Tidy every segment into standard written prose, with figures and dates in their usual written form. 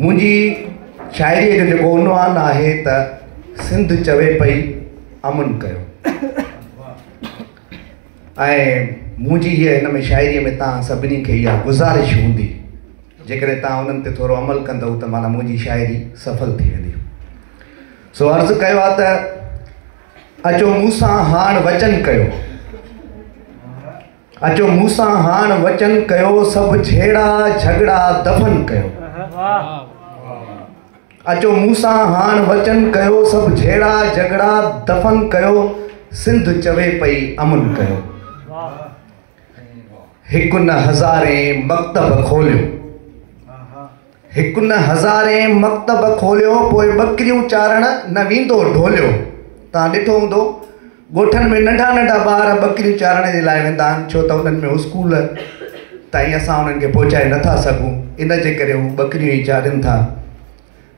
मुंहिंजी शाइरीअ जो जेको उनवान आहे त सिंध चवे पई अमन कयो। ऐं मुंहिंजी हीअ हिन में शाइरीअ में तव्हां सभिनी खे इहा गुज़ारिश हूंदी, जेकॾहिं तव्हां उन्हनि ते थोरो अमल कंदव त माना मुंहिंजी शाइरी सफल थी वेंदी। सो अर्ज़ु कयो आहे त अचो मूंसां हाण वचन कयो, अचो मूंसां हाण वचन कयो, सभु झेड़ा झगड़ा दफ़न कयो। अचो मूंसां हाण वचन कयो, सभु झेड़ा झगड़ा दफ़न कयो, सिंध चवे पई अमन कयो। हिकु न हज़ारे मकतब खोलियो, हिकु न हज़ारे मकतब खोलियो, पोइ बकरियूं चारण न वेंदो ढोलियो। तव्हां ॾिठो हूंदो ॻोठनि में नंढा नंढा ॿार बकरियूं चारण जे लाइ वेंदा आहिनि, छो त उन्हनि में स्कूल ताईं असां उन्हनि खे पहुचाए नथा सघूं, इन जे करे हू बकरियूं ई चाढ़नि था।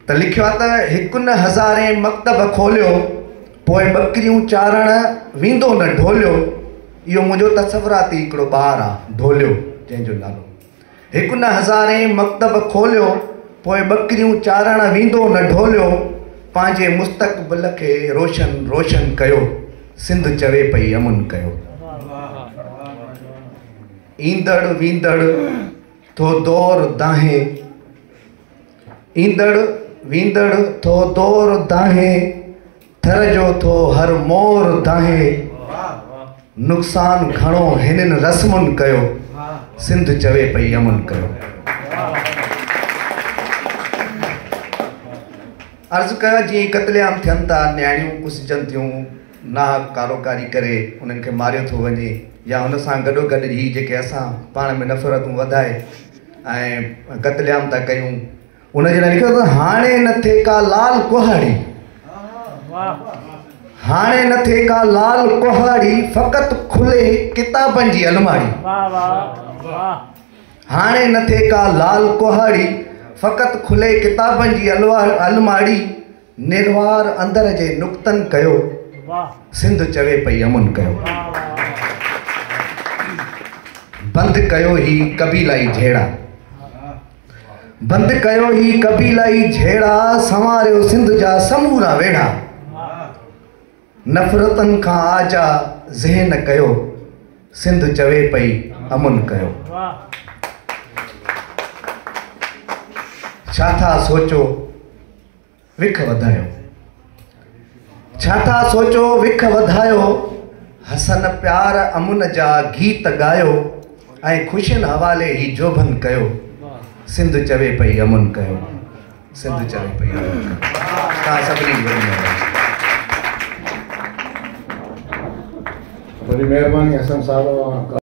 त लिखियो आहे त हिकु न हज़ारे मकतब खोलियो, पोइ बकरियूं चारण वेंदो न ढोलियो। इहो मुंहिंजो तसवुराती हिकिड़ो ॿारु आहे, ढोलियो जंहिंजो नालो। हिकु न हज़ारे मकतब खोलियो, पोइ बकरियूं चारण वेंदो न ढोलियो, पंहिंजे मुस्तक़बिल खे रोशन रोशन कयो, सिंध चवे पई अमन कयो। ईंदड़ वींदड़ थो दौर दाहे, ईंदड़ वींदड़ थो दौर दाहे, थर जो थो हर मोर दाहे, नुक़सान घणो हिननि रस्मुनि कयो, सिंध चवे पई अमन कयो। अर्ज़ु कयो जीअं क़त्लेआम थियनि था, न्याणियूं कुसजनि थियूं, नाहक कारोकारी करे उन्हनि खे मारियो थो वञे, या हुन सां गॾोगॾु ही जेके असां पाण में नफ़रतूं वधाए ऐं क़त्लेआम था कयूं, उनजे लाइ लिखियो त हाणे न थिए का लाल कुहाड़ी, हाणे न थिए का लाल कुहाड़ी, फ़क़ति खुले किताबनि जी अलमारी। हाणे न थिए का लाल कुहाड़ी, फ़क़ति खुले किताबनि जी अलमारी, निर्वार अंदर जे नुक़्तनि कयो, सिंध चवे पई अमन कयो। बंदि कयो ही कबीलाई झेड़ा, बंदि कयो ही कबीलाई झेड़ा, संवारियो सिंध जा समूरा वेड़ा, नफ़रतनि खां आजा ज़हन कयो, सिंध चवे पई अमन कयो। छा था सोचो विख वधायो, छा था सोचो विख वधायो, हसन प्यार अमुन जा गीत गायो, ऐं ख़ुशियुनि हवाले ही जोबन कयो, सिंध चवे पई अमन कयो, सिंध चवे पई अमन कयो। तव्हां सभिनी वॾी महिरबानी हसन साहब।